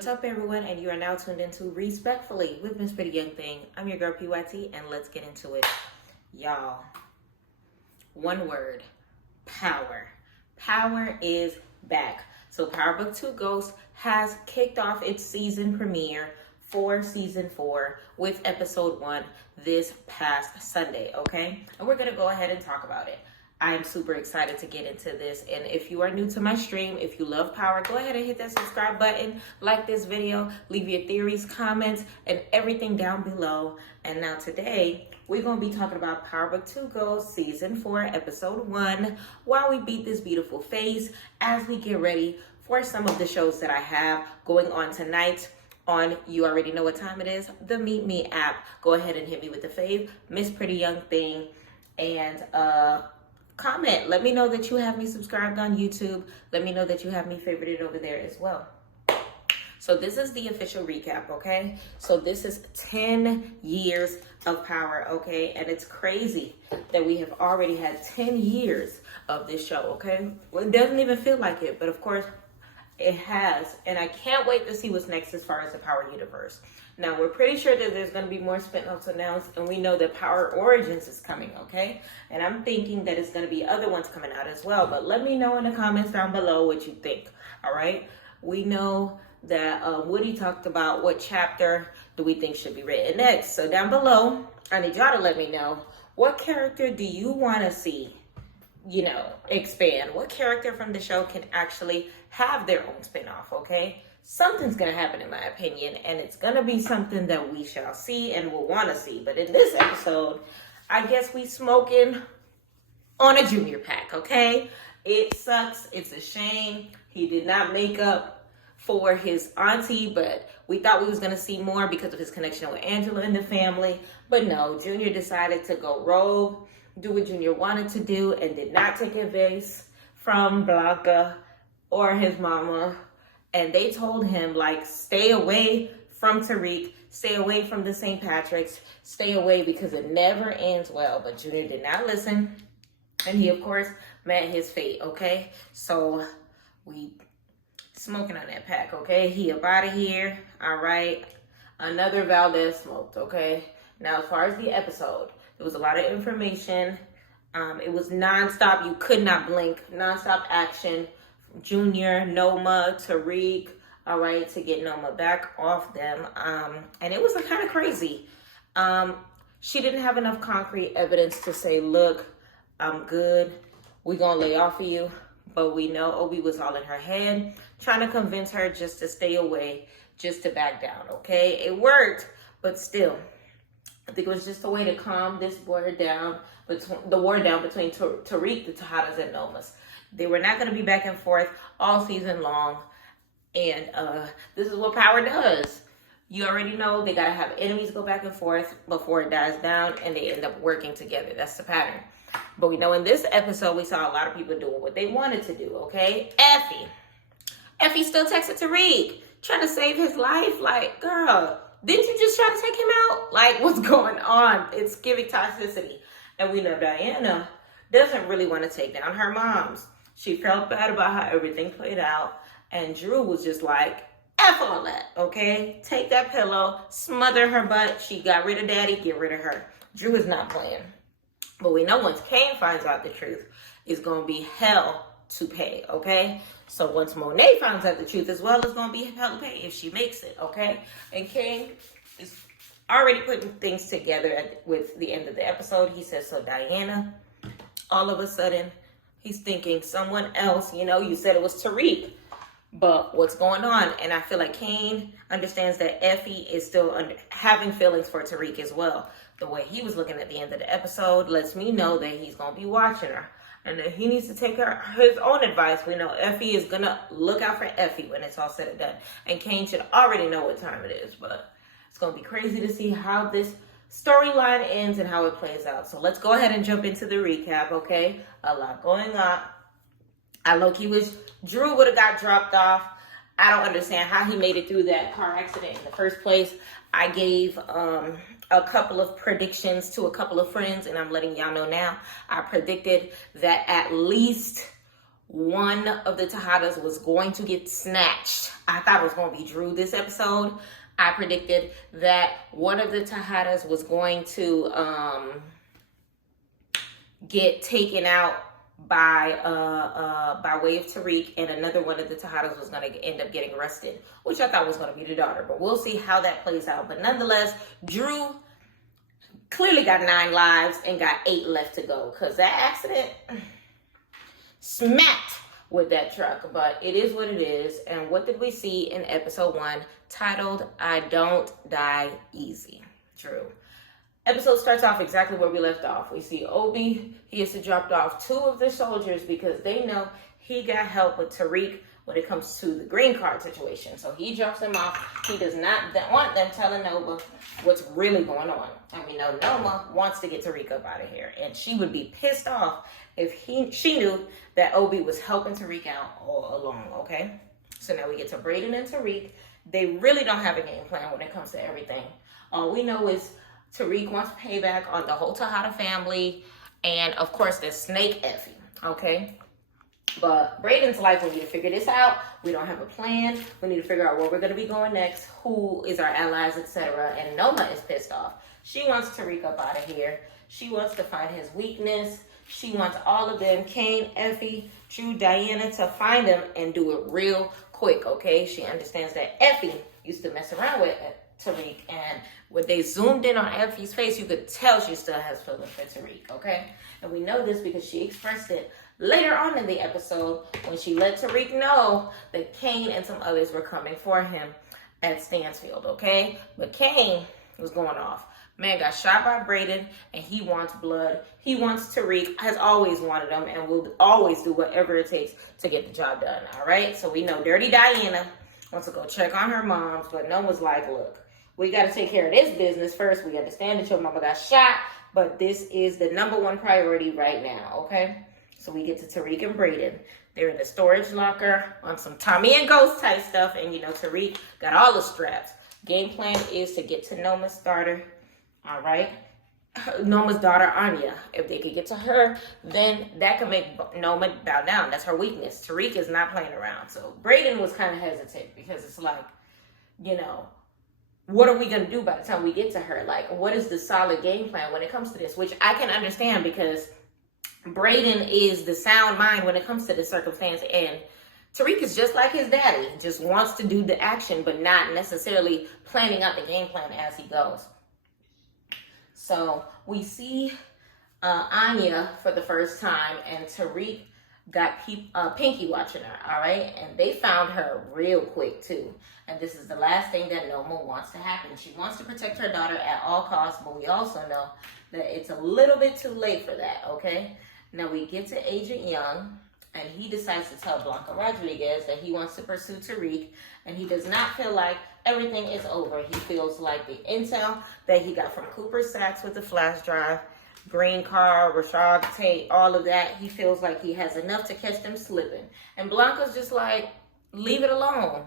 What's up, everyone? And you are now tuned into Respectfully with Miss Pretty Young Thing. I'm your girl, PYT, and let's get into it. Y'all, one word, power. Power is back. So Power Book 2 Ghost has kicked off its season premiere for season 4 with episode 1 this past Sunday, okay? And we're going to go ahead and talk about it. I am super excited to get into this. And if you are new to my stream, if you love Power, go ahead and hit that subscribe button, like this video, leave your theories, comments, and everything down below. And now today, we're going to be talking about Power Book 2 Ghost Season 4, Episode 1, while we beat this beautiful face as we get ready for some of the shows that I have going on tonight on, you already know what time it is, the Meet Me app. Go ahead and hit me with the fave, Miss Pretty Young Thing, and comment. Let me know that you have me subscribed on YouTube. Let me know that you have me favorited over there as well. So this is the official recap, okay? So this is 10 years of Power, okay? And it's crazy that we have already had 10 years of this show, okay? Well, it doesn't even feel like it, but of course it has. And I can't wait to see what's next as far as the Power universe. Now, we're pretty sure that there's going to be more spin-offs announced, and we know that Power Origins is coming, okay? And I'm thinking that it's going to be other ones coming out as well, but let me know in the comments down below what you think, all right? We know that Woody talked about what chapter do we think should be written next. So down below, I need y'all to let me know, what character do you want to see, you know, expand? What character from the show can actually have their own spin-off, okay? Something's going to happen, in my opinion, and it's going to be something that we shall see and will want to see. But in this episode, I guess we smoking on a junior pack, okay? It sucks. It's a shame. He did not make up for his auntie, but we thought we was going to see more because of his connection with Angela and the family. But no, Junior decided to go rogue, do what Junior wanted to do, and did not take advice from Blanca or his mama. And they told him, like, stay away from Tariq, stay away from the St. Patrick's, stay away because it never ends well. But Junior did not listen. And he, of course, met his fate, okay? So we smoking on that pack, okay? He up out of here, all right? Another Valdez smoked, okay? Now, as far as the episode, there was a lot of information. It was nonstop. You could not blink. Nonstop action. Junior, Noma, Tariq, all right, to get Noma back off them. And it was kind of crazy. She didn't have enough concrete evidence to say, look, I'm good. We're going to lay off of you. But we know Obi was all in her head, trying to convince her just to stay away, just to back down, okay? It worked, but still, I think it was just a way to calm this war down, the war down between Tariq, the Tejadas, and Nomas. They were not going to be back and forth all season long. And this is what Power does. You already know they got to have enemies go back and forth before it dies down, and they end up working together. That's the pattern. But we know in this episode, we saw a lot of people doing what they wanted to do, okay? Effie still texted Tariq, trying to save his life. Like, girl, didn't you just try to take him out? Like, what's going on? It's giving toxicity. And we know Diana doesn't really want to take down her moms. She felt bad about how everything played out. And Drew was just like, F all that, okay? Take that pillow, smother her butt. She got rid of daddy, get rid of her. Drew is not playing. But we know once Kane finds out the truth, it's going to be hell to pay, okay? So once Monet finds out the truth as well, it's going to be hell to pay if she makes it, okay? And Kane is already putting things together with the end of the episode. He says, so Diana, all of a sudden, he's thinking someone else, you know, you said it was Tariq, but what's going on? And I feel like Kane understands that Effie is still having feelings for Tariq as well. The way he was looking at the end of the episode lets me know that he's going to be watching her and that he needs to take his own advice. We know Effie is going to look out for Effie when it's all said and done. And Kane should already know what time it is, but it's going to be crazy to see how this storyline ends and how it plays out. So let's go ahead and jump into the recap, okay? A lot going on. I low-key wish Drew would have got dropped off. I don't understand how he made it through that car accident in the first place. I gave a couple of predictions to a couple of friends, and I'm letting y'all know now. I predicted that at least one of the Tejadas was going to get snatched. I thought it was going to be Drew this episode. I predicted that one of the Tejadas was going to get taken out by way of Tariq, and another one of the Tejadas was going to end up getting arrested, which I thought was going to be the daughter. But we'll see how that plays out. But nonetheless, Drew clearly got 9 lives and got 8 left to go, because that accident smacked with that truck. But it is what it is. And what did we see in episode 1, titled I Don't Die Easy? Drew. Episode starts off exactly where we left off. We see Obi. He has to drop off 2 of the soldiers because they know he got help with Tariq when it comes to the green card situation. So he drops them off. He does not want them telling Noma what's really going on. And we know Noma wants to get Tariq up out of here. And she would be pissed off if she knew that Obi was helping Tariq out all along, okay? So now we get to Brayden and Tariq. They really don't have a game plan when it comes to everything. All we know is Tariq wants payback on the whole Tejada family, and of course the snake Effie, okay? But Brayden's like, we need to figure this out. We don't have a plan. We need to figure out where we're going to be going next, who is our allies, etc. And Noma is pissed off. She wants Tariq up out of here. She wants to find his weakness. She wants all of them, Kane, Effie, Drew, Diana, to find him and do it real quick, okay? She understands that Effie used to mess around with Tariq, and when they zoomed in on Effie's face, you could tell she still has feelings for Tariq, okay? And we know this because she expressed it later on in the episode when she let Tariq know that Kane and some others were coming for him at Stansfield, okay? But Kane was going off. Man got shot by Brayden, and he wants blood. He wants Tariq, has always wanted him, and will always do whatever it takes to get the job done, all right? So we know Dirty Diana wants to go check on her moms, but Noma's like, look, we got to take care of this business first. We understand that your mama got shot, but this is the #1 priority right now, okay? So we get to Tariq and Brayden. They're in the storage locker on some Tommy and Ghost type stuff, and you know, Tariq got all the straps. Game plan is to get to Noma's daughter, all right? Noma's daughter, Anya. If they could get to her, then that could make Noma bow down. That's her weakness. Tariq is not playing around. So Brayden was kind of hesitant because it's like, you know, what are we going to do by the time we get to her? Like, what is the solid game plan when it comes to this? Which I can understand because Brayden is the sound mind when it comes to the circumstance. And Tariq is just like his daddy. Just wants to do the action, but not necessarily planning out the game plan as he goes. So we see Anya for the first time, and Tariq got Pinky watching her, all right? And they found her real quick, too. And this is the last thing that Noma wants to happen. She wants to protect her daughter at all costs, but we also know that it's a little bit too late for that, okay? Now we get to Agent Young, and he decides to tell Blanca Rodriguez that he wants to pursue Tariq, and he does not feel like everything is over. He feels like the intel that he got from Cooper Sachs with the flash drive, green car, Rashad Tate, all of that, he feels like he has enough to catch them slipping. And Blanca's just like, leave it alone.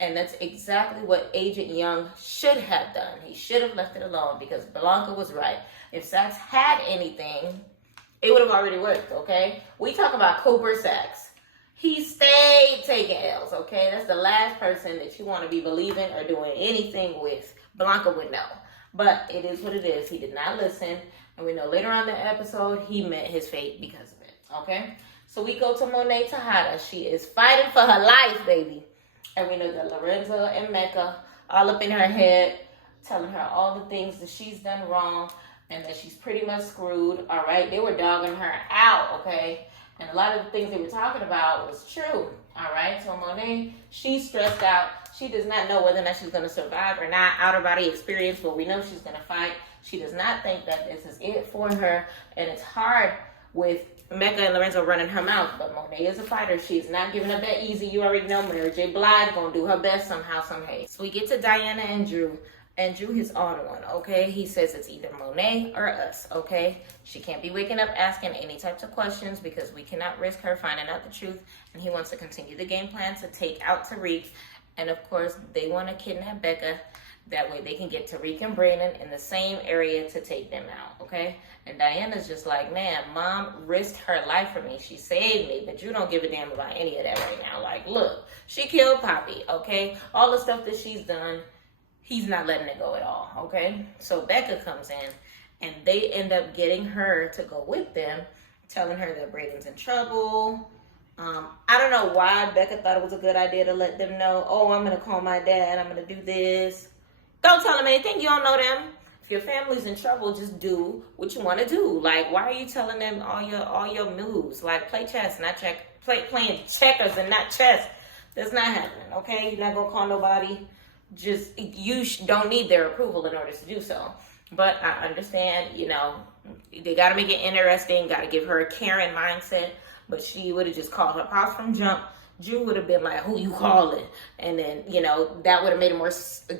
And that's exactly what Agent Young should have done. He should have left it alone because Blanca was right. If Sachs had anything, it would have already worked, okay? We talk about Cooper Sachs. He stayed taking L's, okay? That's the last person that you want to be believing or doing anything with. Blanca would know. But it is what it is. He did not listen. And we know later on in the episode, he met his fate because of it, okay? So we go to Monet Tejada. She is fighting for her life, baby. And we know that Lorenzo and Mecca all up in her head, telling her all the things that she's done wrong and that she's pretty much screwed, all right? They were dogging her out, okay? And a lot of the things they were talking about was true, all right? So Monet, she's stressed out. She does not know whether or not she's going to survive or not. Out-of-body experience, but we know she's going to fight. She does not think that this is it for her. And it's hard with Mecca and Lorenzo running her mouth. But Monet is a fighter. She's not giving up that easy. You already know Mary J. Blige going to do her best somehow, somehow. So we get to Diana and Drew. And Drew is on one, okay? He says it's either Monet or us, okay? She can't be waking up asking any types of questions because we cannot risk her finding out the truth. And he wants to continue the game plan to take out Tariq. And of course, they want to kidnap Becca. That way they can get Tariq and Brayden in the same area to take them out, okay? And Diana's just like, man, mom risked her life for me. She saved me, but you don't give a damn about any of that right now. Like, look, she killed Poppy, okay? All the stuff that she's done, he's not letting it go at all, okay? So Becca comes in, and they end up getting her to go with them, telling her that Brayden's in trouble. I don't know why Becca thought it was a good idea to let them know, oh, I'm going to call my dad, I'm going to do this. Don't tell them anything, you don't know them. If your family's in trouble, just do what you want to do. Like, why are you telling them all your moves? Like, play chess, not playing checkers and not chess. That's not happening, okay? You're not going to call nobody. Just, you don't need their approval in order to do so. But I understand, you know, they got to make it interesting, got to give her a Karen mindset. But she would have just called her pops from jump. Drew would have been like, who you calling? And then, you know, that would have made it more,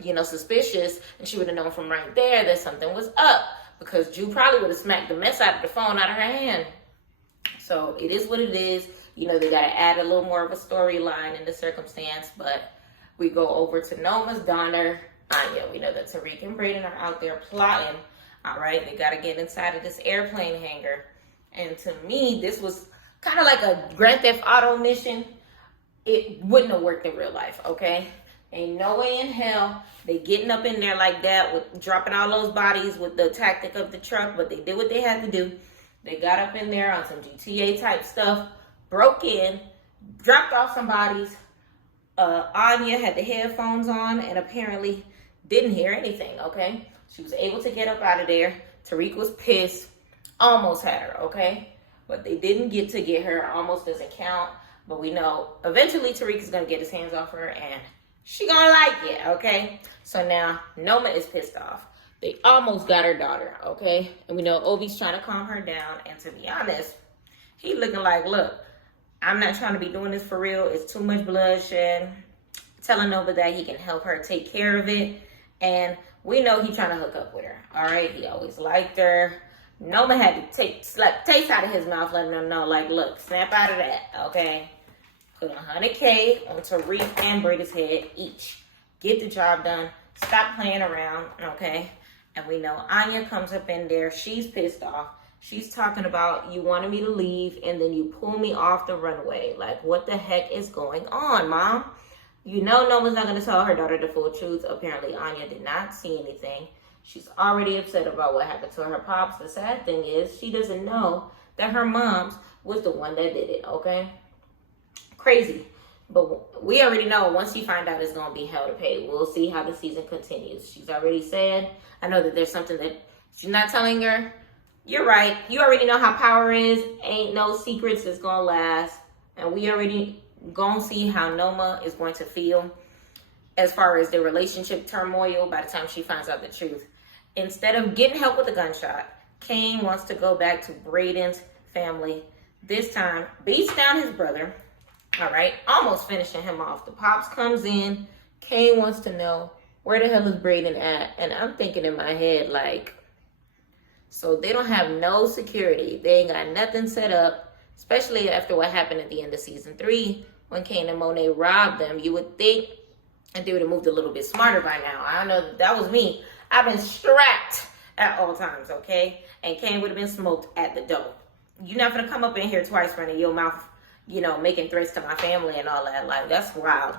you know, suspicious. And she would have known from right there that something was up. Because Drew probably would have smacked the mess out of the phone out of her hand. So it is what it is. You know, they got to add a little more of a storyline in the circumstance. But we go over to Noma's daughter, Anya. We know that Tariq and Brayden are out there plotting. All right, they got to get inside of this airplane hangar. And to me, this was kind of like a Grand Theft Auto mission. It wouldn't have worked in real life, okay? Ain't no way in hell they getting up in there like that with dropping all those bodies with the tactic of the truck, but they did what they had to do. They got up in there on some GTA type stuff, broke in, dropped off some bodies. Anya had the headphones on and apparently didn't hear anything, okay? She was able to get up out of there. Tariq was pissed, almost had her, okay? But they didn't get to get her, almost doesn't count. But we know eventually Tariq is going to get his hands off her and she going to like it, okay? So now Noma is pissed off. They almost got her daughter, okay? And we know Ovi's trying to calm her down. And to be honest, he looking like, look, I'm not trying to be doing this for real. It's too much bloodshed. Telling Nova that he can help her take care of it. And we know he's trying to hook up with her, all right? He always liked her. Noma had to slap taste out of his mouth, letting them know, like, look, snap out of that, okay? Put $100K on Tariq and Brayden's head each. Get the job done. Stop playing around, okay? And we know Anya comes up in there. She's pissed off. She's talking about, you wanted me to leave, and then you pull me off the runway. Like, what the heck is going on, Mom? You know Noma's not going to tell her daughter the full truth. Apparently, Anya did not see anything. She's already upset about what happened to her pops. The sad thing is, she doesn't know that her mom's was the one that did it, okay? Crazy. But we already know once she find out it's going to be hell to pay. We'll see how the season continues. She's already said, I know that there's something that she's not telling her. You're right. You already know how power is. Ain't no secrets that's going to last. And we already going to see how Noma is going to feel as far as the relationship turmoil by the time she finds out the truth. Instead of getting help with a gunshot, Kane wants to go back to Brayden's family. This time, beats down his brother. All right, almost finishing him off. The pops comes in. Kane wants to know, where the hell is Brayden at? And I'm thinking in my head, like, so they don't have no security. They ain't got nothing set up, especially after what happened at the end of season 3 when Kane and Monet robbed them. You would think that they would have moved a little bit smarter by now. I don't know. That was me. I've been strapped at all times, okay? And Kane would have been smoked at the door. You're not going to come up in here twice running your mouth, you know, making threats to my family and all that. Like, that's wild.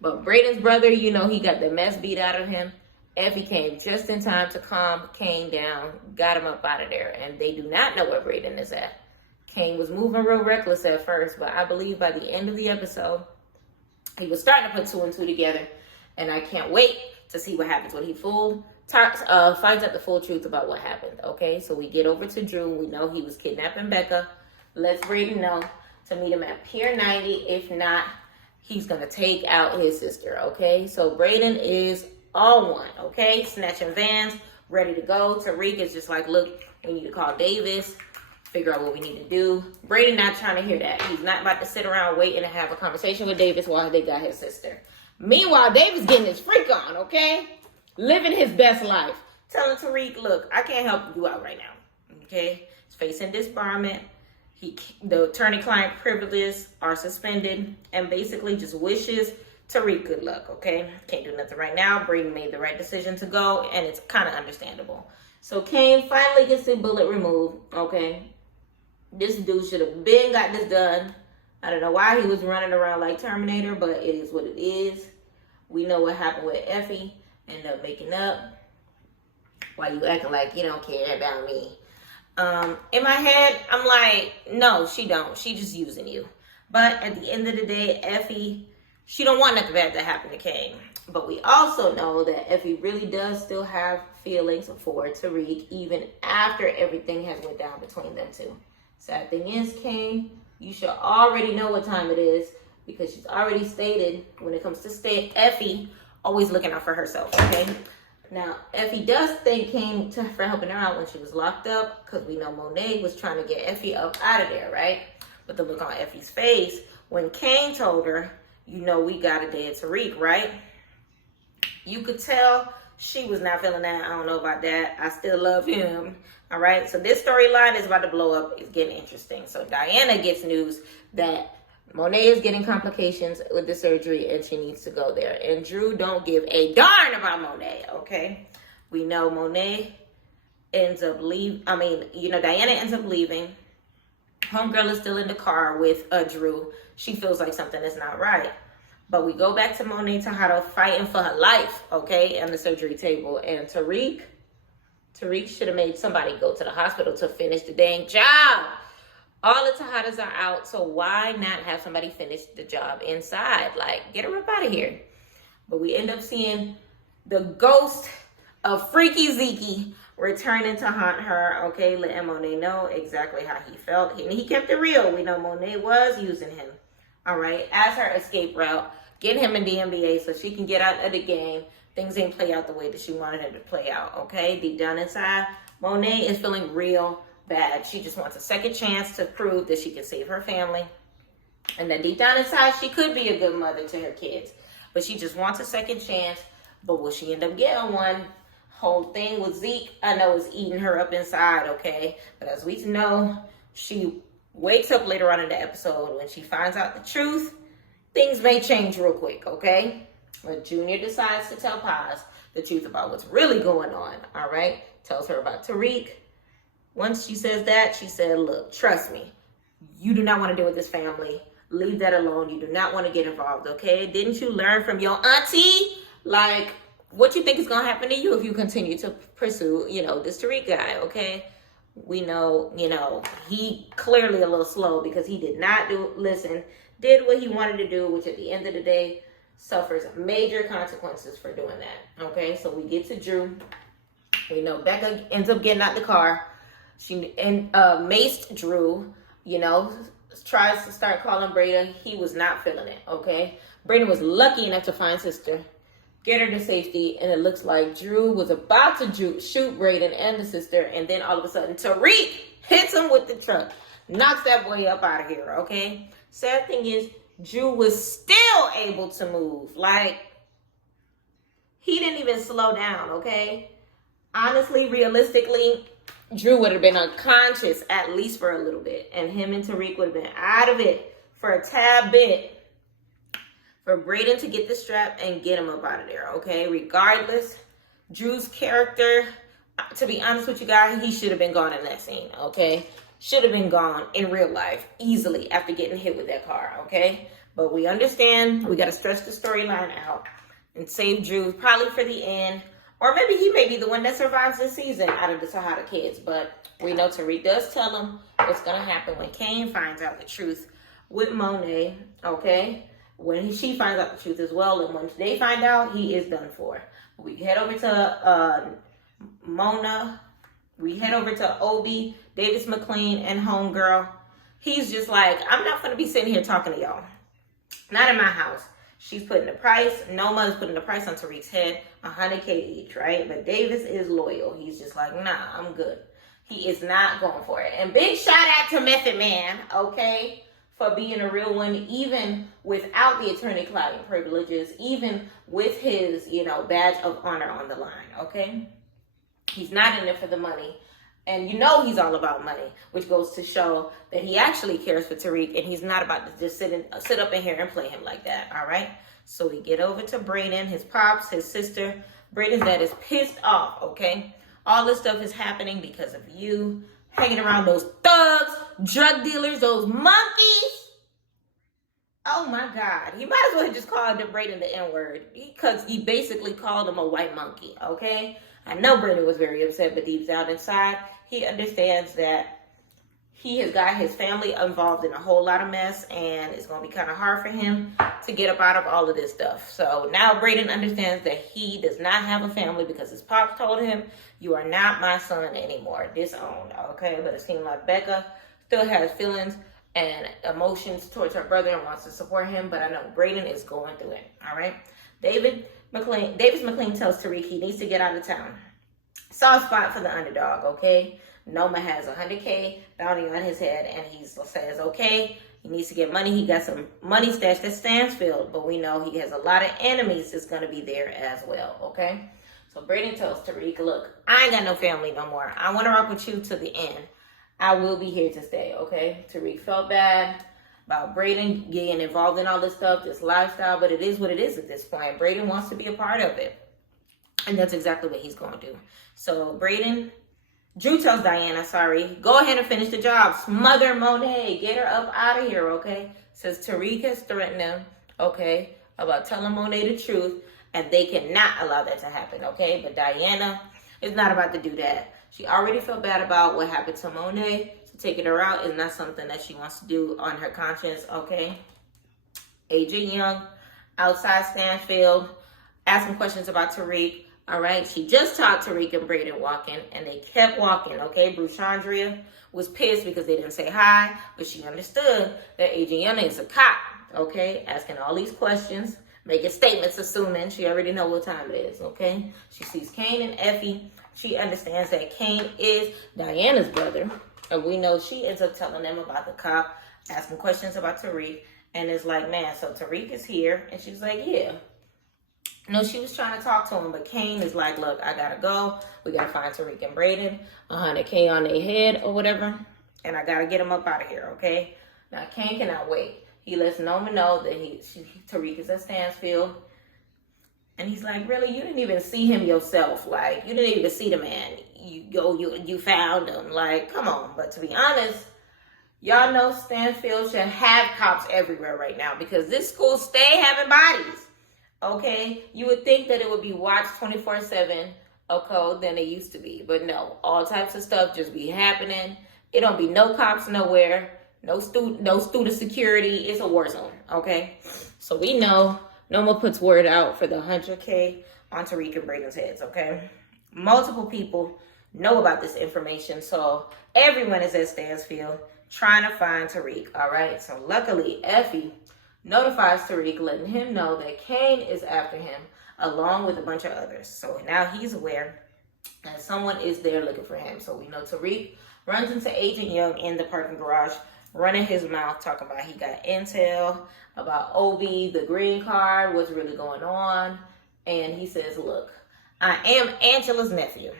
But Brayden's brother, you know, he got the mess beat out of him. Effie came just in time to calm Kane down, got him up out of there. And they do not know where Brayden is at. Kane was moving real reckless at first, but I believe by the end of the episode, he was starting to put 2 and 2 together. And I can't wait to see what happens when he finds out the full truth about what happened, okay? So we get over to Drew. We know he was kidnapping Becca. Let's Brayden know to meet him at Pier 90. If not, he's going to take out his sister, okay? So Brayden is all one, okay? Snatching vans, ready to go. Tariq is just like, look, we need to call Davis, figure out what we need to do. Brayden not trying to hear that. He's not about to sit around waiting to have a conversation with Davis while they got his sister. Meanwhile, Davis getting his freak on, okay? Living his best life. Telling Tariq, look, I can't help you out right now, okay? He's facing disbarment. The attorney-client privileges are suspended and basically just wishes Tariq, good luck, okay? Can't do nothing right now. Braden made the right decision to go, and it's kind of understandable. So Kane finally gets the bullet removed, okay? This dude should have been got this done. I don't know why he was running around like Terminator, but it is what it is. We know what happened with Effie. End up making up. Why you acting like you don't care about me? In my head, I'm like, no, she don't. She just using you. But at the end of the day, Effie, she don't want nothing bad to happen to Kane. But we also know that Effie really does still have feelings for Tariq, even after everything has went down between them two. Sad thing is, Kane, you should already know what time it is, because she's already stated when it comes to Effie, always looking out for herself, okay? Now, Effie does thank Kane for helping her out when she was locked up, because we know Monet was trying to get Effie up out of there, right? But the look on Effie's face when Kane told her, you know we got a dead Tariq, right? You could tell she was not feeling that. I don't know about that. I still love him. All right. So this storyline is about to blow up. It's getting interesting. So Diana gets news that Monet is getting complications with the surgery and she needs to go there. And Drew don't give a darn about Monet. Okay. We know Monet ends up leaving. Diana ends up leaving. Homegirl is still in the car with Drew. She feels like something is not right. But we go back to Monet Tejada fighting for her life, okay, on the surgery table. And Tariq should have made somebody go to the hospital to finish the dang job. All the Tejadas are out, so why not have somebody finish the job inside? Like, get her up out of here. But we end up seeing the ghost of Freaky Zeke returning to haunt her, okay, letting Monet know exactly how he felt. And he kept it real. We know Monet was using him, all right, as her escape route, get him in the NBA so she can get out of the game. Things ain't play out the way that she wanted him to play out, okay? Deep down inside, Monet is feeling real bad. She just wants a second chance to prove that she can save her family. And that deep down inside, she could be a good mother to her kids. But she just wants a second chance. But will she end up getting one? Whole thing with Zeke, I know, is eating her up inside, okay? But as we know, she wakes up later on in the episode when she finds out the truth. Things may change real quick, okay? But Junior decides to tell Paz the truth about what's really going on, all right? Tells her about Tariq. Once she says that, she said, look, trust me. You do not want to deal with this family. Leave that alone. You do not want to get involved, okay? Didn't you learn from your auntie? Like, what you think is going to happen to you if you continue to pursue, this Tariq guy, okay? We know, he clearly a little slow because he did not did what he wanted to do, which at the end of the day suffers major consequences for doing that, okay? So we get to Drew. We know Becca ends up getting out the car. She maced Drew, tries to start calling Brayden. He was not feeling it, okay? Brayden was lucky enough to find sister, get her to safety, and it looks like Drew was about to shoot Brayden and the sister, and then all of a sudden Tariq hits him with the truck, knocks that boy up out of here, okay? Sad thing is, Drew was still able to move. Like, he didn't even slow down, okay? Honestly, realistically, Drew would have been unconscious at least for a little bit, and him and Tariq would have been out of it for a tad bit for Brayden to get the strap and get him up out of there, okay? Regardless, Drew's character, to be honest with you guys, he should have been gone in that scene, okay? Should have been gone in real life easily after getting hit with that car, okay? But we understand we got to stretch the storyline out and save Drew probably for the end. Or maybe he may be the one that survives this season out of the Tejada kids. But we know Tariq does tell him what's going to happen when Kane finds out the truth with Monet, okay? When she finds out the truth as well. And when they find out, he is done for. We head over to Mona. We head over to Obi, Davis McLean, and Homegirl. He's just like, I'm not going to be sitting here talking to y'all. Not in my house. She's putting the price. Noma is putting the price on Tariq's head, $100K each, right? But Davis is loyal. He's just like, nah, I'm good. He is not going for it. And big shout out to Method Man, okay, for being a real one, even without the attorney-client privileges, even with his, badge of honor on the line, okay? He's not in it for the money. And he's all about money, which goes to show that he actually cares for Tariq, and he's not about to just sit up in here and play him like that, all right? So we get over to Brayden, his pops, his sister. Brayden's dad is pissed off, okay? All this stuff is happening because of you hanging around those thugs, drug dealers, those monkeys. Oh my God. He might as well have just called Brayden the N-word, because he basically called him a white monkey, okay? I know Brayden was very upset, but deep down inside, he understands that he has got his family involved in a whole lot of mess, and it's going to be kind of hard for him to get up out of all of this stuff. So now Brayden understands that he does not have a family because his pops told him, you are not my son anymore, disowned, okay? But it seems like Becca still has feelings and emotions towards her brother and wants to support him, but I know Brayden is going through it, all right? Davis McLean tells Tariq he needs to get out of town. Soft spot for the underdog, okay? Noma has $100K bounty on his head, and he says, okay, he needs to get money. He got some money stashed at Stansfield, but we know he has a lot of enemies that's going to be there as well, okay? So Brayden tells Tariq, look, I ain't got no family no more. I want to rock with you to the end. I will be here to stay, okay? Tariq felt bad about Brayden getting involved in all this stuff, this lifestyle, but it is what it is at this point. Brayden wants to be a part of it, and that's exactly what he's going to do. So Drew tells Diana, go ahead and finish the job. Smother Monet. Get her up out of here, okay? Says Tariq has threatened them, okay, about telling Monet the truth, and they cannot allow that to happen, okay? But Diana is not about to do that. She already felt bad about what happened to Monet, so taking her out is not something that she wants to do on her conscience, okay? Agent Young, outside Stanfield, asking questions about Tariq. All right, she just talked Tariq and Brayden walking, and they kept walking, okay? Bruchandria was pissed because they didn't say hi, but she understood that Agent Young is a cop, okay? Asking all these questions, making statements, assuming she already know what time it is, okay? She sees Kane and Effie. She understands that Kane is Diana's brother, and we know she ends up telling them about the cop, asking questions about Tariq, and it's like, man, so Tariq is here, and she's like, yeah. No, she was trying to talk to him, but Kane is like, look, I gotta go. We gotta find Tariq and Brayden, $100K on their head or whatever, and I gotta get him up out of here, okay? Now, Kane cannot wait. He lets Noma know that Tariq is at Stansfield, and he's like, really? You didn't even see him yourself. Like, you didn't even see the man. You found him. Like, come on. But to be honest, y'all know Stansfield should have cops everywhere right now because this school stay having bodies. Okay, you would think that it would be watched 24/7, okay, than it used to be. But no, all types of stuff just be happening. It don't be no cops nowhere, no student security. It's a war zone, okay? So we know Noma puts word out for the $100K on Tariq and Brayden's heads, okay? Multiple people know about this information, so everyone is at Stansfield trying to find Tariq, all right? So luckily, Effie notifies Tariq, letting him know that Kane is after him, along with a bunch of others. So now he's aware that someone is there looking for him. So we know Tariq runs into Agent Young in the parking garage, running his mouth, talking about he got intel about Obi, the green card, what's really going on. And he says, look, I am Angela's nephew.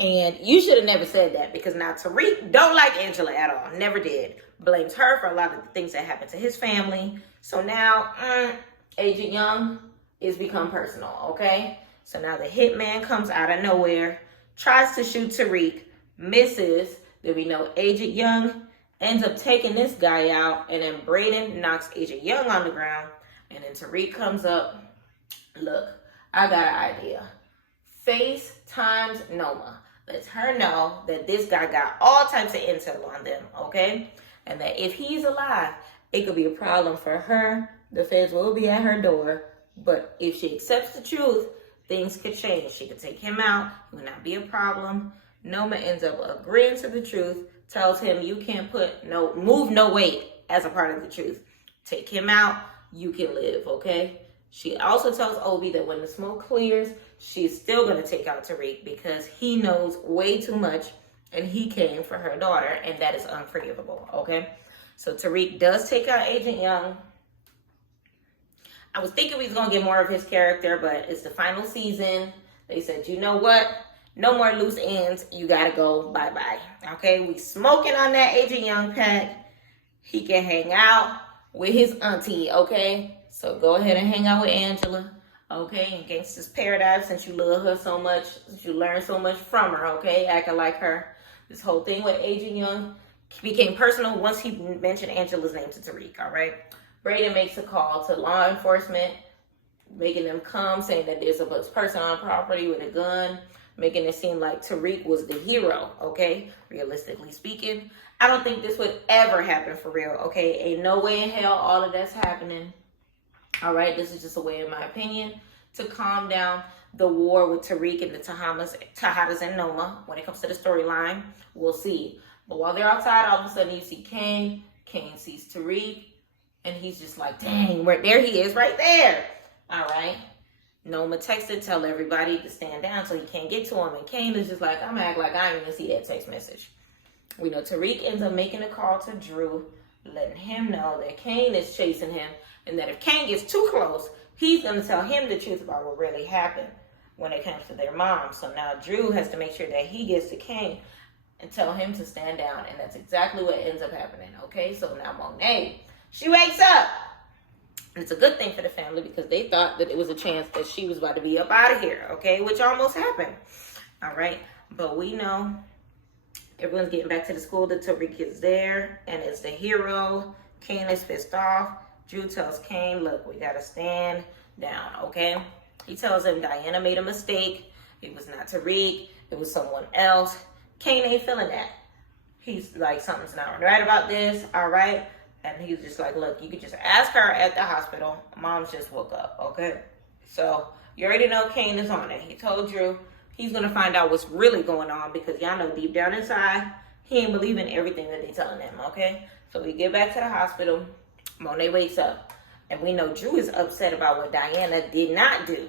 And you should have never said that because now Tariq don't like Angela at all. Never did. Blames her for a lot of the things that happened to his family. So now Agent Young is become personal, okay? So now the hitman comes out of nowhere, tries to shoot Tariq, misses. Then we know Agent Young ends up taking this guy out, and then Brayden knocks Agent Young on the ground, and then Tariq comes up. Look, I got an idea. FaceTimes Noma. Lets her know that this guy got all types of intel on them, okay? And that if he's alive, it could be a problem for her. The feds will be at her door. But if she accepts the truth, things could change. She could take him out. It would not be a problem. Noma ends up agreeing to the truth, tells him you can't move no weight as a part of the truth. Take him out, you can live, okay? She also tells Obi that when the smoke clears, she's still going to take out Tariq because he knows way too much and he came for her daughter, and that is unforgivable, okay? So Tariq does take out Agent Young. I was thinking we was going to get more of his character, but it's the final season. They said, you know what? No more loose ends. You got to go. Bye-bye. Okay? We smoking on that Agent Young pack. He can hang out with his auntie, okay? So go ahead and hang out with Angela, okay, in Gangsta's Paradise, since you love her so much, since you learned so much from her, okay, acting like her. This whole thing with Agent Young became personal once he mentioned Angela's name to Tariq, all right? Braden makes a call to law enforcement, making them come, saying that there's a person on property with a gun, making it seem like Tariq was the hero, okay? Realistically speaking, I don't think this would ever happen for real, okay? Ain't no way in hell all of that's happening, all right? This is just a way, in my opinion, to calm down the war with Tariq and the Tejadas and Noma. When it comes to the storyline, we'll see. But while they're outside, all of a sudden you see Kane. Kane sees Tariq, and he's just like, dang, there he is right there. All right. Noma texted, tell everybody to stand down so he can't get to him. And Kane is just like, I'm going to act like I didn't even see that text message. We know Tariq ends up making a call to Drew, letting him know that Kane is chasing him, and that if Kane gets too close, he's going to tell him the truth about what really happened when it comes to their mom. So now Drew has to make sure that he gets to Kane and tell him to stand down. And that's exactly what ends up happening, okay? So now Monet, she wakes up. And it's a good thing for the family because they thought that it was a chance that she was about to be up out of here, okay? Which almost happened, all right? But we know everyone's getting back to the school. The Tariq is there, and it's the hero. Kane is pissed off. Drew tells Kane, look, we got to stand down, okay? He tells him Diana made a mistake. It was not Tariq. It was someone else. Kane ain't feeling that. He's like, something's not right about this, all right? And he's just like, look, you could just ask her at the hospital. Mom's just woke up, okay? So you already know Kane is on it. He told Drew he's going to find out what's really going on because y'all know deep down inside, he ain't believing everything that they telling him, okay? So we get back to the hospital. Monet wakes up. And we know Drew is upset about what Diana did not do,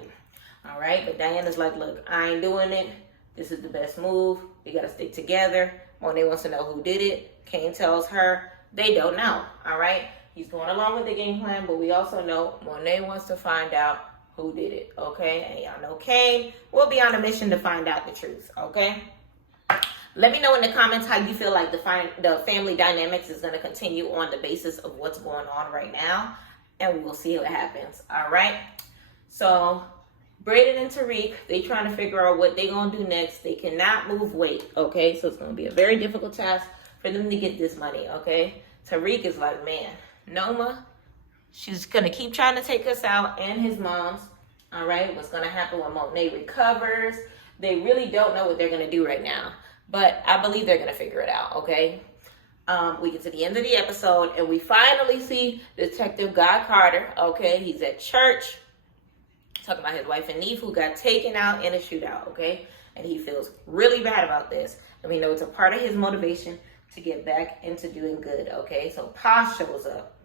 all right? But Diana's like, look, I ain't doing it. This is the best move. We got to stick together. Monet wants to know who did it. Kane tells her. They don't know, all right? He's going along with the game plan, but we also know Monet wants to find out who did it, okay? And y'all know Kane will be on a mission to find out the truth, okay? Let me know in the comments how you feel like the family dynamics is going to continue on the basis of what's going on right now, and we'll see what happens, all right? So Braden and Tariq, they trying to figure out what they're going to do next. They cannot move weight, okay? So it's going to be a very difficult task for them to get this money, okay? Tariq is like, man, Noma, she's going to keep trying to take us out, and his mom's, all right? What's going to happen when Monet recovers? They really don't know what they're going to do right now, but I believe they're going to figure it out, okay? We get to the end of the episode, and we finally see Detective Guy Carter, okay? He's at church, talking about his wife and niece who got taken out in a shootout, okay? And he feels really bad about this, and we know it's a part of his motivation to get back into doing good, okay? So Pa shows up.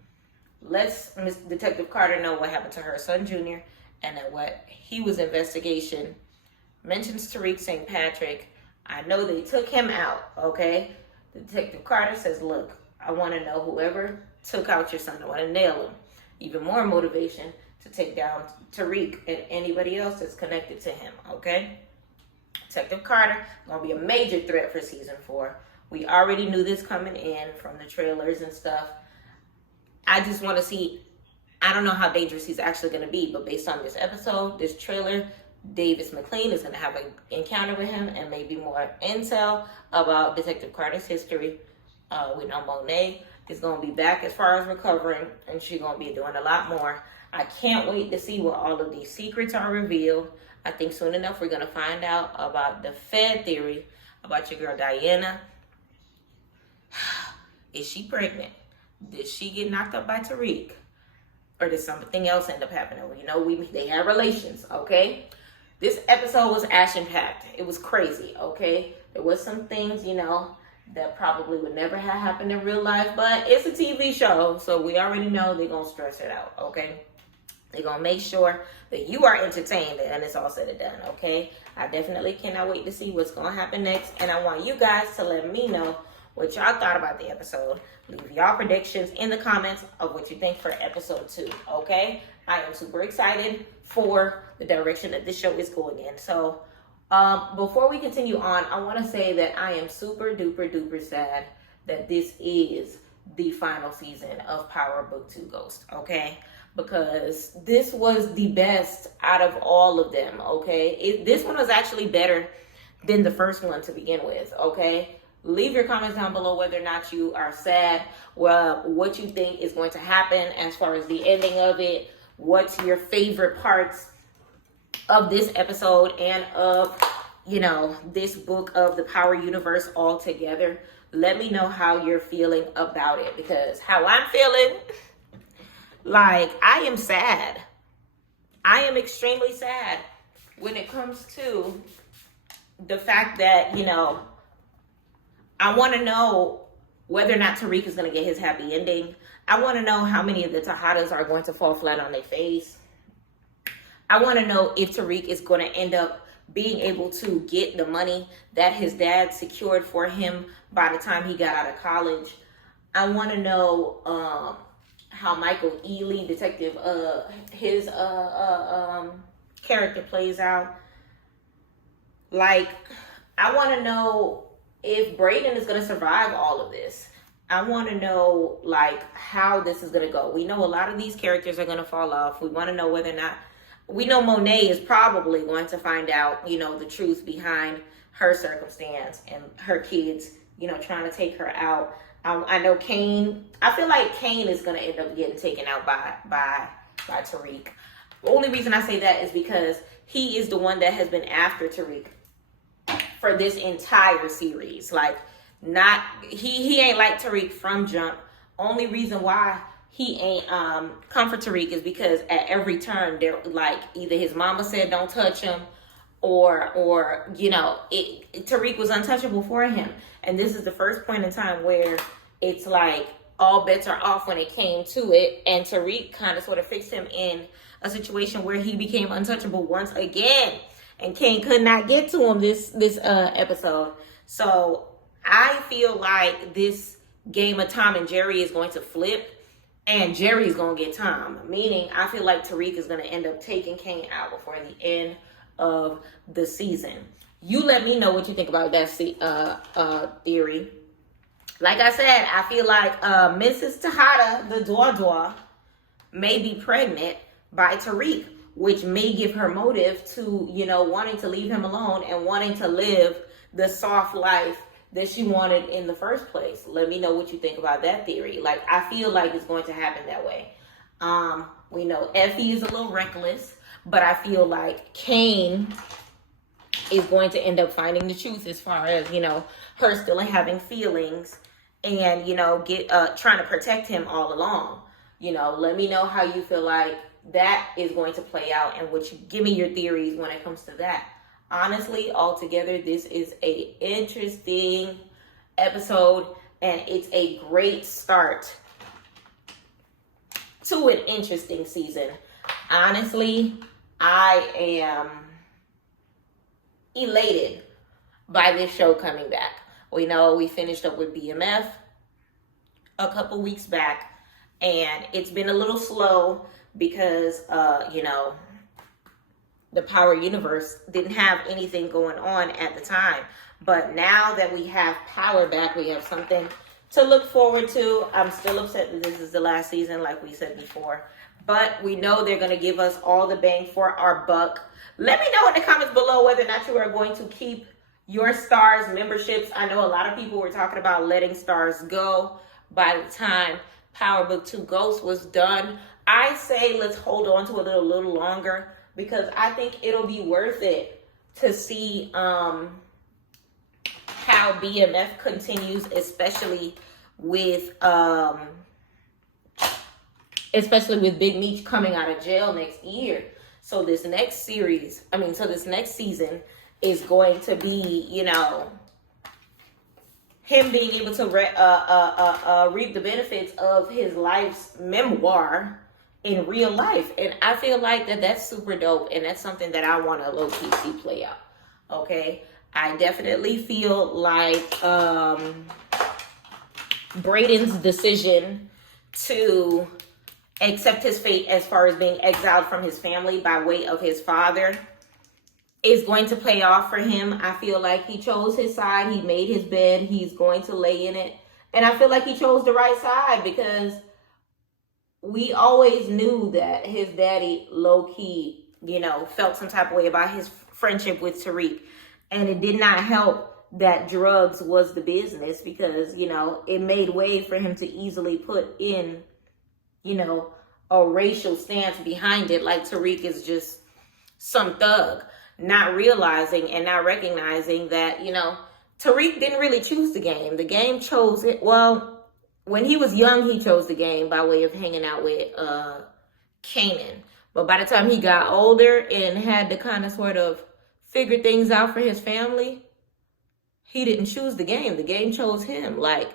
Let's Detective Carter know what happened to her son, Junior, and that what he was investigation. Mentions Tariq St. Patrick. I know they took him out, okay? Detective Carter says, look, I want to know whoever took out your son. I want to nail him. Even more motivation to take down Tariq and anybody else that's connected to him, okay? Detective Carter, going to be a major threat for season 4. We already knew this coming in from the trailers and stuff. I just want to see, I don't know how dangerous he's actually going to be, but based on this episode, this trailer, Davis McLean is going to have an encounter with him and maybe more intel about Detective Carter's history. We know Monet is going to be back as far as recovering, and she's going to be doing a lot more. I can't wait to see what all of these secrets are revealed. I think soon enough we're going to find out about the Fed theory about your girl Diana. Is she pregnant? Did she get knocked up by Tariq? Or did something else end up happening? You know, they have relations, okay? This episode was action-packed. It was crazy, okay? There was some things, you know, that probably would never have happened in real life, but it's a TV show, so we already know they're going to stress it out, okay? They're going to make sure that you are entertained and it's all said and done, okay? I definitely cannot wait to see what's going to happen next, and I want you guys to let me know what y'all thought about the episode. Leave y'all predictions in the comments of what you think for episode 2, okay? I am super excited for the direction that this show is going in. So before we continue on, I want to say that I am super duper duper sad that this is the final season of Power Book 2 Ghost, okay? because this was the best out of all of them, okay? This one was actually better than the first one to begin with, okay? Leave your comments down below whether or not you are sad, well, what you think is going to happen as far as the ending of it, what's your favorite parts of this episode and of, you know, this book of the Power Universe altogether. Let me know how you're feeling about it, because how I'm feeling, like, I am sad. I am extremely sad when it comes to the fact that, you know, I want to know whether or not Tariq is going to get his happy ending. I want to know how many of the Tejadas are going to fall flat on their face. I want to know if Tariq is going to end up being able to get the money that his dad secured for him by the time he got out of college. I want to know how Michael Ealy, detective, his character plays out. Like, I want to know if Brayden is going to survive all of this. I want to know, like, how this is going to go. We know a lot of these characters are going to fall off. We want to know whether or not, we know Monet is probably going to find out, you know, the truth behind her circumstance and her kids, you know, trying to take her out. I know Kane, I feel like Kane is going to end up getting taken out by Tariq. The only reason I say that is because he is the one that has been after Tariq for this entire series. Like, not, he ain't like Tariq from jump. Only reason why he ain't come for Tariq is because at every turn, they're like, either his mama said don't touch him, or you know, Tariq was untouchable for him. And this is the first point in time where it's like all bets are off when it came to it, and Tariq kind of sort of fixed him in a situation where he became untouchable once again, and Kane could not get to him this episode. So I feel like this game of Tom and Jerry is going to flip, and Jerry is going to get Tom. Meaning, I feel like Tariq is going to end up taking Kane out before the end of the season. You let me know what you think about that theory. Like I said, I feel like Mrs. Tejada, the Dwa, may be pregnant by Tariq, which may give her motive to, you know, wanting to leave him alone and wanting to live the soft life that she wanted in the first place. Let me know what you think about that theory. Like, I feel like it's going to happen that way. We know Effie is a little reckless, but I feel like Kane is going to end up finding the truth as far as, you know, her still having feelings and, you know, trying to protect him all along. You know, let me know how you feel like that is going to play out, and give me your theories when it comes to that. Honestly, altogether, this is a interesting episode, and it's a great start to an interesting season. Honestly, I am elated by this show coming back. We know we finished up with BMF a couple weeks back, and it's been a little slow because, you know, the Power Universe didn't have anything going on at the time. But now that we have Power back, we have something to look forward to. I'm still upset that this is the last season, like we said before. But we know they're going to give us all the bang for our buck. Let me know in the comments below whether or not you are going to keep your Stars memberships. I know a lot of people were talking about letting Stars go by the time Power Book 2 Ghost was done. I say let's hold on to it a little longer, because I think it'll be worth it to see how BMF continues, especially with Big Meech coming out of jail next year. So this next season is going to be, you know, him being able to reap the benefits of his life's memoir in real life. And I feel like that's super dope, and that's something that I want to low-key see play out. Okay, I definitely feel like Brayden's decision to accept his fate as far as being exiled from his family by way of his father is going to pay off for him. I feel like he chose his side. He made his bed. He's going to lay in it. And I feel like he chose the right side, because we always knew that his daddy low-key, felt some type of way about his friendship with Tariq. And it did not help that drugs was the business, because, it made way for him to easily put in, a racial stance behind it. Like Tariq is just some thug, not realizing and not recognizing that, Tariq didn't really choose the game. The game chose it. Well, when he was young, he chose the game by way of hanging out with Kanan. But by the time he got older and had to kind of sort of figure things out for his family, he didn't choose the game. The game chose him. Like,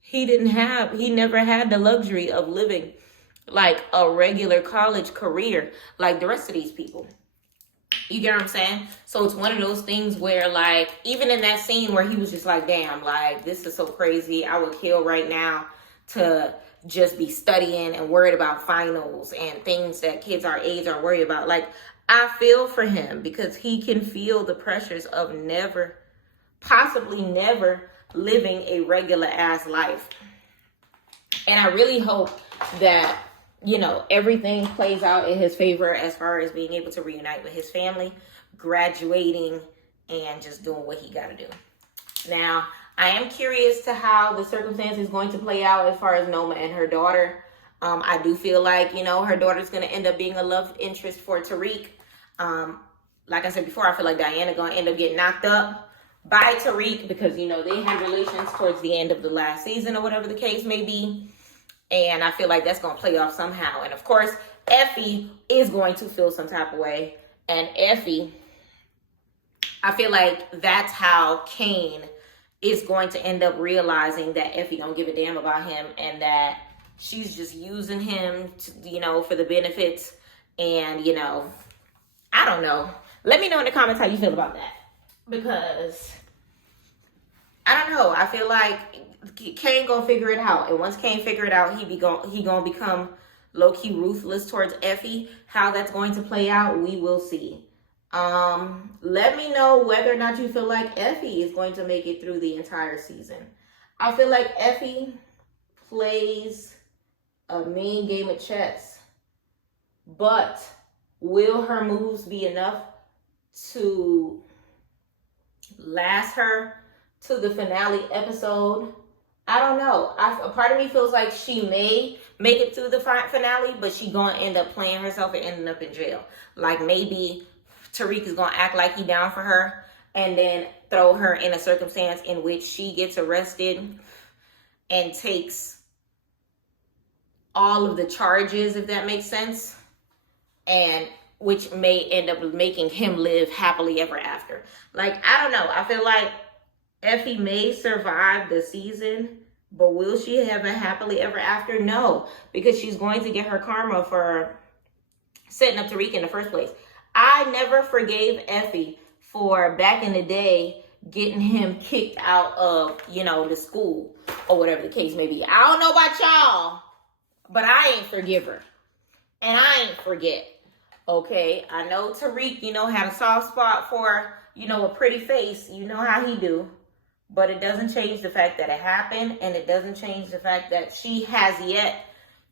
he never had the luxury of living like a regular college career like the rest of these people. You get what I'm saying? So it's one of those things where, like, even in that scene where he was just like, damn, like, this is so crazy. I would kill right now to just be studying and worried about finals and things that kids our age are worried about. Like, I feel for him, because he can feel the pressures of possibly never living a regular ass life. And I really hope that, everything plays out in his favor as far as being able to reunite with his family, graduating, and just doing what he got to do. Now, I am curious to how the circumstance is going to play out as far as Noma and her daughter. I do feel like, her daughter's going to end up being a love interest for Tariq. Like I said before, I feel like Diana going to end up getting knocked up by Tariq, because, they had relations towards the end of the last season or whatever the case may be. And I feel like that's going to play off somehow. And of course, Effie is going to feel some type of way. And Effie, I feel like that's how Kane is going to end up realizing that Effie don't give a damn about him, and that she's just using him to, for the benefits. And, I don't know. Let me know in the comments how you feel about that. Because, I don't know. I feel like Kane gonna figure it out. And once Kane figure it out, he gonna become low-key ruthless towards Effie. How that's going to play out, we will see. Let me know whether or not you feel like Effie is going to make it through the entire season. I feel like Effie plays a mean game of chess. But will her moves be enough to last her to the finale episode? I don't know. A part of me feels like she may make it through the finale, but she gonna end up playing herself and ending up in jail. Like, maybe Tariq is gonna act like he down for her, and then throw her in a circumstance in which she gets arrested and takes all of the charges, if that makes sense, and which may end up making him live happily ever after. Like, I don't know. I feel like Effie may survive the season, but will she have a happily ever after? No, because she's going to get her karma for setting up Tariq in the first place. I never forgave Effie for, back in the day, getting him kicked out of, the school or whatever the case may be. I don't know about y'all, but I ain't forgive her. And I ain't forget. Okay, I know Tariq, had a soft spot for, a pretty face. You know how he do. But it doesn't change the fact that it happened, and it doesn't change the fact that she has yet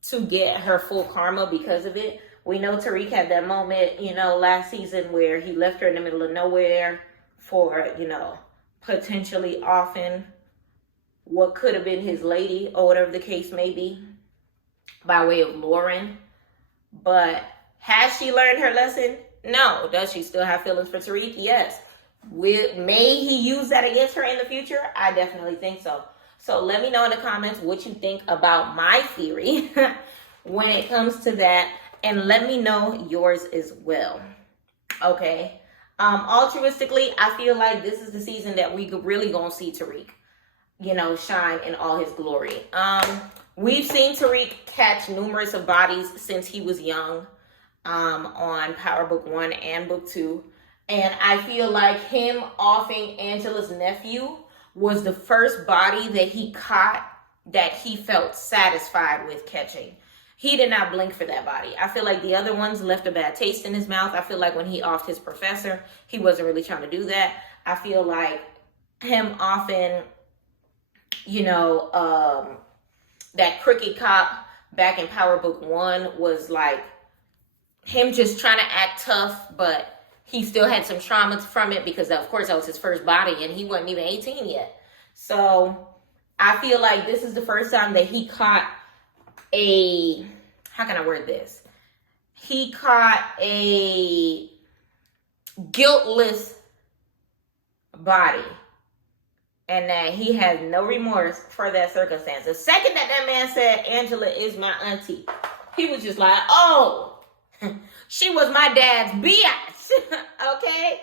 to get her full karma because of it. We know Tariq had that moment, last season where he left her in the middle of nowhere for, potentially offing what could have been his lady or whatever the case may be by way of Lauren. But has she learned her lesson? No. Does she still have feelings for Tariq? Yes. May he use that against her in the future? I definitely think so. So let me know in the comments what you think about my theory when it comes to that. And let me know yours as well. Okay. Altruistically, I feel like this is the season that we really gonna see Tariq, shine in all his glory. We've seen Tariq catch numerous of bodies since he was young, on Power Book 1 and Book 2. And I feel like him offing Angela's nephew was the first body that he caught that he felt satisfied with catching. He did not blink for that body. I feel like the other ones left a bad taste in his mouth. I feel like when he offed his professor, he wasn't really trying to do that. I feel like him offing, that crooked cop back in Power Book 1 was like him just trying to act tough, but he still had some trauma from it because, of course, that was his first body and he wasn't even 18 yet. So I feel like this is the first time that he caught a, how can I word this? He caught a guiltless body and that he has no remorse for that circumstance. The second that man said, Angela is my auntie, he was just like, oh, she was my dad's biatch. Okay?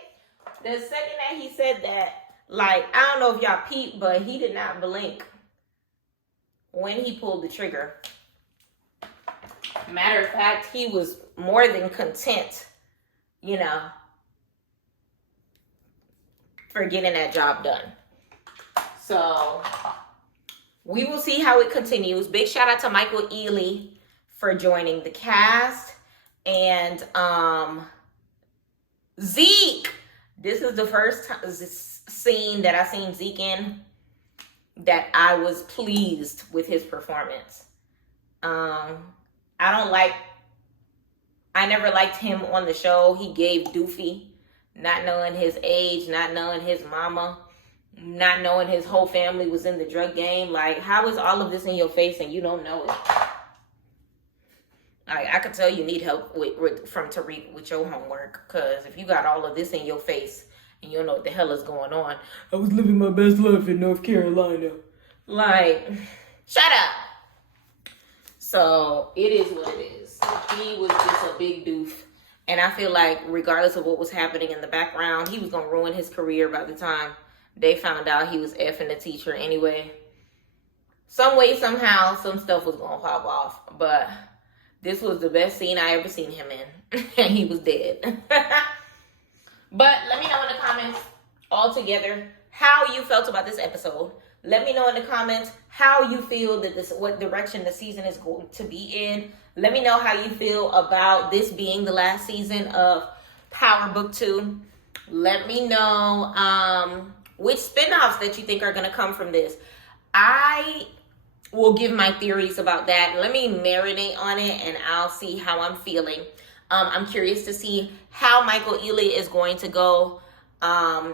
The second that he said that, like, I don't know if y'all peeped, but he did not blink when he pulled the trigger. Matter of fact, he was more than content, you know, for getting that job done. So we will see how it continues. Big shout out to Michael Ealy for joining the cast. And Zeke, this is the first scene that I seen Zeke in that I was pleased with his performance. I never liked him on the show. He gave doofy, not knowing his age, not knowing his mama, not knowing his whole family was in the drug game. Like, how is all of this in your face and you don't know it? I could tell you need help from Tariq with your homework, because if you got all of this in your face and you don't know what the hell is going on. I was living my best life in North Carolina. Like, shut up. So it is what it is. He was just a big doof. And I feel like regardless of what was happening in the background, he was going to ruin his career by the time they found out he was effing the teacher anyway. Some way, somehow, some stuff was going to pop off. But this was the best scene I ever seen him in. And he was dead. But let me know in the comments altogether how you felt about this episode. Let me know in the comments how you feel that what direction the season is going to be in. Let me know how you feel about this being the last season of Power Book 2. Let me know which spinoffs that you think are going to come from this. I will give my theories about that. Let me marinate on it and I'll see how I'm feeling. I'm curious to see how Michael Ealy is going to go. I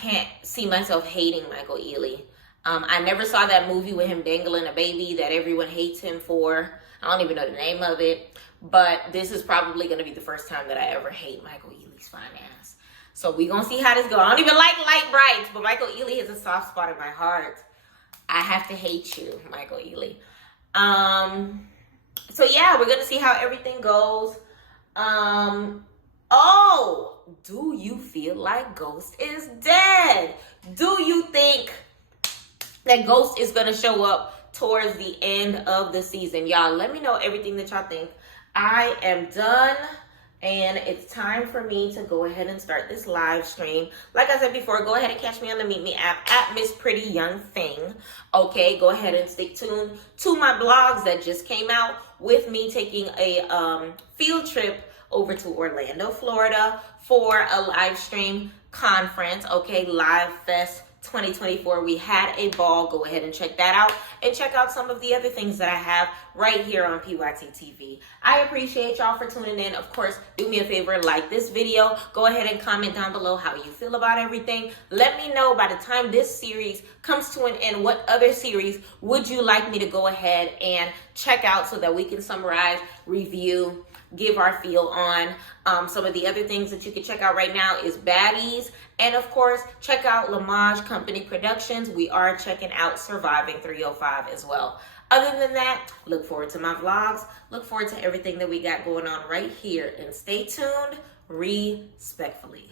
can't see myself hating Michael Ealy. I never saw that movie with him dangling a baby that everyone hates him for. I don't even know the name of it. But this is probably going to be the first time that I ever hate Michael Ealy's fine ass. So we're going to see how this goes. I don't even like light brights, but Michael Ealy has a soft spot in my heart. I have to hate you, Michael Ealy. So yeah, we're going to see how everything goes. Oh, do you feel like Ghost is dead? Do you think that Ghost is going to show up towards the end of the season? Y'all, let me know everything that y'all think. I am done. And it's time for me to go ahead and start this live stream. Like I said before, go ahead and catch me on the Meet Me app at Miss Pretty Young Thing. Okay, go ahead and stay tuned to my blogs that just came out with me taking a field trip over to Orlando, Florida for a live stream conference. Okay, Live Fest 2024. We had a ball. Go ahead and check that out and check out some of the other things that I have right here on PYT TV. I appreciate y'all for tuning in. Of course, do me a favor, like this video. Go ahead and comment down below how you feel about everything. Let me know by the time this series comes to an end, what other series would you like me to go ahead and check out so that we can summarize, review, give our feel on. Some of the other things that you can check out right now is Baddies. And of course, check out Lamage Company Productions. We are checking out Surviving 305 as well. Other than that, look forward to my vlogs. Look forward to everything that we got going on right here. And stay tuned respectfully.